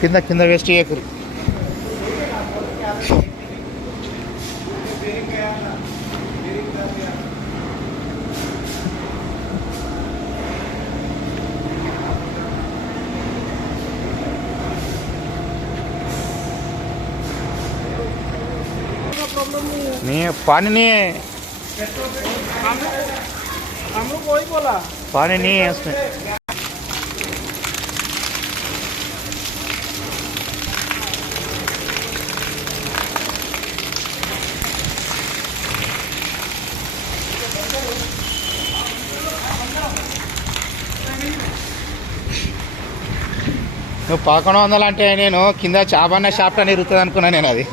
కింద కింద వేస్ట్ చేయకూరు. नहीं पानी नहीं है, हम लोग वही बोला पानी नहीं है उसमें. నువ్వు 1100 అంటే నేను కింద చాబన్న షాప్ట్ అని ఇరుగుతుంది అనుకున్నా నేను అది.